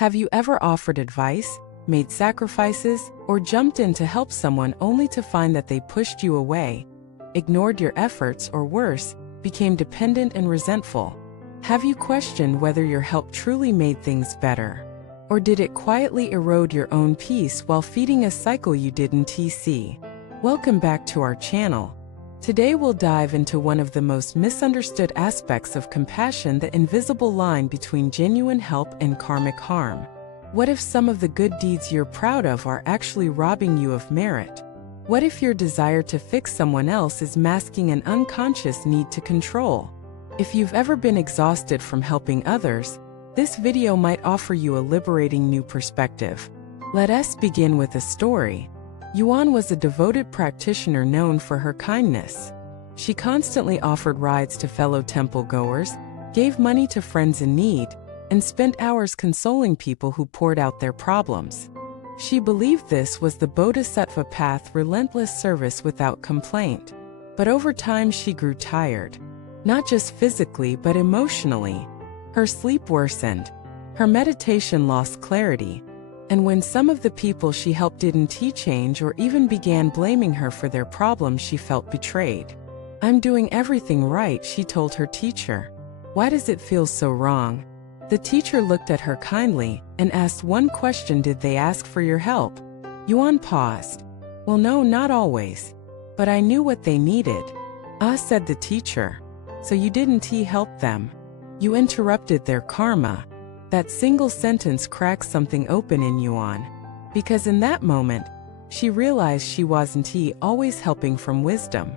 Have you ever offered advice, made sacrifices, or jumped in to help someone only to find that they pushed you away, ignored your efforts, or worse, became dependent and resentful? Have you questioned whether your help truly made things better? Or did it quietly erode your own peace while feeding a cycle you didn't see? Welcome back to our channel. Today we'll dive into one of the most misunderstood aspects of compassion, the invisible line between genuine help and karmic harm. What if some of the good deeds you're proud of are actually robbing you of merit? What if your desire to fix someone else is masking an unconscious need to control? If you've ever been exhausted from helping others, this video might offer you a liberating new perspective. Let us begin with a story. Yuan was a devoted practitioner known for her kindness. She constantly offered rides to fellow temple-goers, gave money to friends in need, and spent hours consoling people who poured out their problems. She believed this was the Bodhisattva path, relentless service without complaint. But over time she grew tired. Not just physically but emotionally. Her sleep worsened. Her meditation lost clarity. And when some of the people she helped didn't change or even began blaming her for their problems, she felt betrayed. "I'm doing everything right," she told her teacher. "Why does it feel so wrong?" The teacher looked at her kindly and asked one question, "Did they ask for your help?" Yuan paused. "Well, no, not always. But I knew what they needed." "Ah," said the teacher. "So you didn't help them. You interrupted their karma." That single sentence cracked something open in Yuan. Because in that moment, she realized she wasn't always helping from wisdom.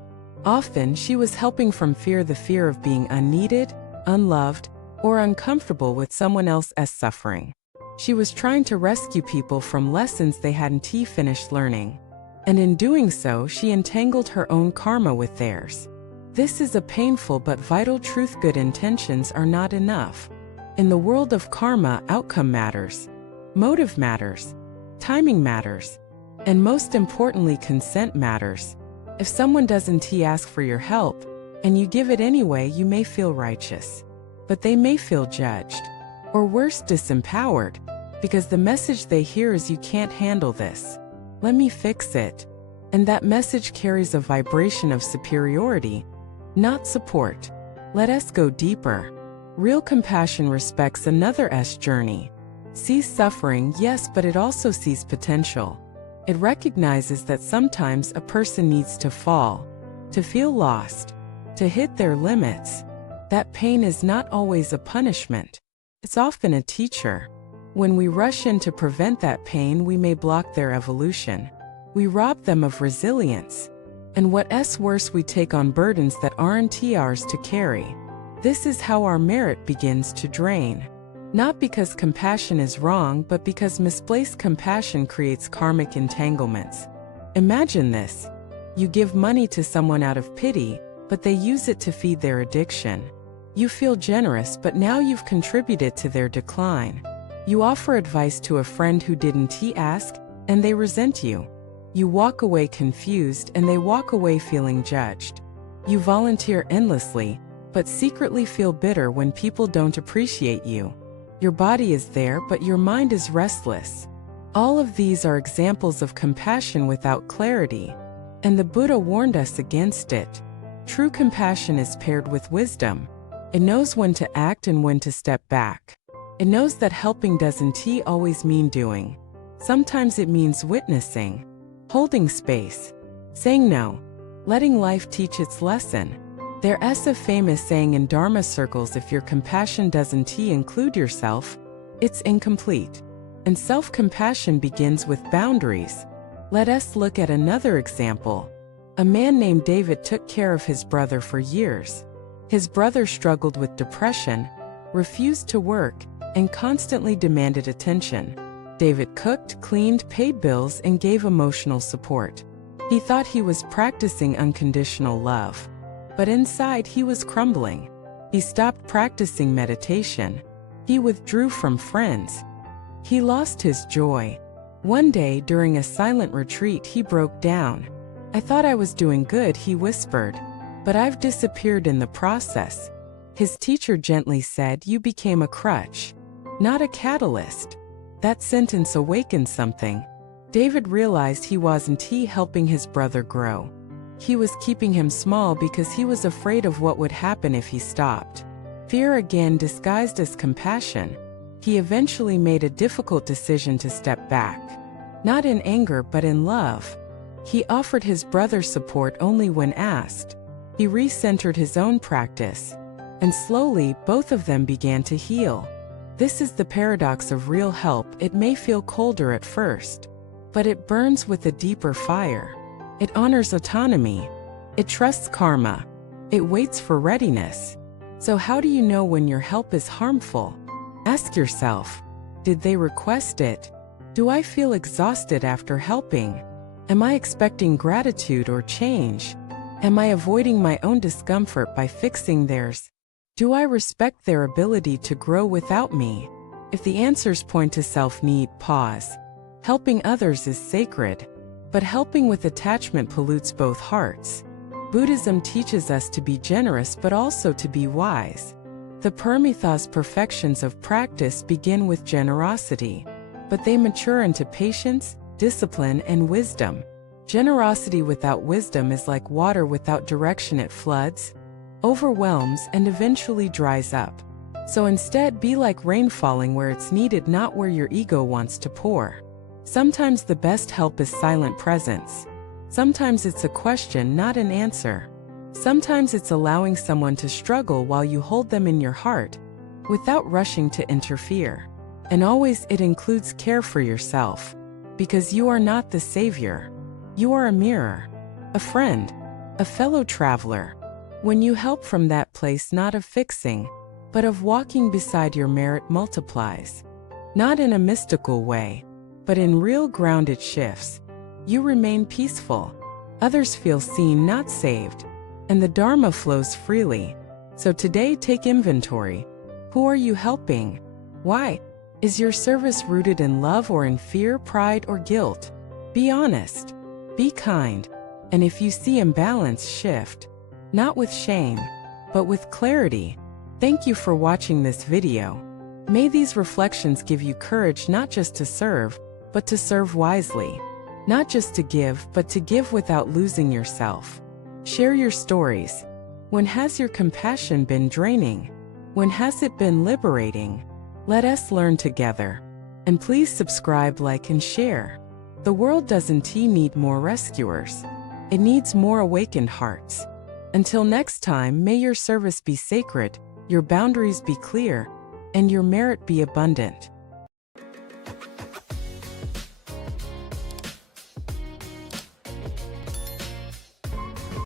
Often she was helping from fear, the fear of being unneeded, unloved, or uncomfortable with someone else's suffering. She was trying to rescue people from lessons they hadn't finished learning. And in doing so, she entangled her own karma with theirs. This is a painful but vital truth. Good intentions are not enough. In the world of karma, outcome matters. Motive matters. Timing matters. And most importantly, consent matters. If someone doesn't ask for your help, and you give it anyway, you may feel righteous. But they may feel judged. Or worse, disempowered. Because the message they hear is, "You can't handle this. Let me fix it." And that message carries a vibration of superiority, not support. Let us go deeper. Real compassion respects another's journey. Sees suffering, yes, but it also sees potential. It recognizes that sometimes a person needs to fall, to feel lost, to hit their limits. That pain is not always a punishment. It's often a teacher. When we rush in to prevent that pain, we may block their evolution. We rob them of resilience. And what's worse, we take on burdens that aren't ours to carry. This is how our merit begins to drain. Not because compassion is wrong, but because misplaced compassion creates karmic entanglements. Imagine this. You give money to someone out of pity, but they use it to feed their addiction. You feel generous, but now you've contributed to their decline. You offer advice to a friend who didn't ask, and they resent you. You walk away confused, and they walk away feeling judged. You volunteer endlessly, but secretly feel bitter when people don't appreciate you. Your body is there, but your mind is restless. All of these are examples of compassion without clarity. And the Buddha warned us against it. True compassion is paired with wisdom. It knows when to act and when to step back. It knows that helping doesn't always mean doing. Sometimes it means witnessing, holding space, saying no, letting life teach its lesson. There's a famous saying in Dharma circles, if your compassion doesn't include yourself, it's incomplete. And self-compassion begins with boundaries. Let us look at another example. A man named David took care of his brother for years. His brother struggled with depression, refused to work, and constantly demanded attention. David cooked, cleaned, paid bills, and gave emotional support. He thought he was practicing unconditional love. But inside he was crumbling. He stopped practicing meditation. He withdrew from friends. He lost his joy. One day during a silent retreat he broke down. "I thought I was doing good," he whispered. "But I've disappeared in the process." His teacher gently said, "You became a crutch, not a catalyst." That sentence awakened something. David realized he wasn't helping his brother grow. He was keeping him small because he was afraid of what would happen if he stopped. Fear again disguised as compassion. He eventually made a difficult decision to step back. Not in anger but in love. He offered his brother support only when asked. He recentered his own practice. And slowly, both of them began to heal. This is the paradox of real help. It may feel colder at first, but it burns with a deeper fire. It honors autonomy. It trusts karma. It waits for readiness. So how do you know when your help is harmful? Ask yourself, did they request it? Do I feel exhausted after helping? Am I expecting gratitude or change? Am I avoiding my own discomfort by fixing theirs? Do I respect their ability to grow without me? If the answers point to self-need, pause. Helping others is sacred, but helping with attachment pollutes both hearts. Buddhism teaches us to be generous but also to be wise. The Paramitha's perfections of practice begin with generosity, but they mature into patience, discipline, and wisdom. Generosity without wisdom is like water without direction. It floods, overwhelms, and eventually dries up. So instead, be like rain falling where it's needed, not where your ego wants to pour. Sometimes the best help is silent presence. Sometimes it's a question, not an answer. Sometimes it's allowing someone to struggle while you hold them in your heart, without rushing to interfere. And always it includes care for yourself, because you are not the savior. You are a mirror, a friend, a fellow traveler. When you help from that place not of fixing, but of walking beside, your merit multiplies. Not in a mystical way, but in real grounded shifts. You remain peaceful. Others feel seen, not saved. And the Dharma flows freely. So today, take inventory. Who are you helping? Why? Is your service rooted in love or in fear, pride, or guilt? Be honest. Be kind. And if you see imbalance, shift. Not with shame, but with clarity. Thank you for watching this video. May these reflections give you courage not just to serve, but to serve wisely. Not just to give, but to give without losing yourself. Share your stories. When has your compassion been draining? When has it been liberating? Let us learn together. And please subscribe, like, and share. The world doesn't need more rescuers. It needs more awakened hearts. Until next time, may your service be sacred, your boundaries be clear, and your merit be abundant.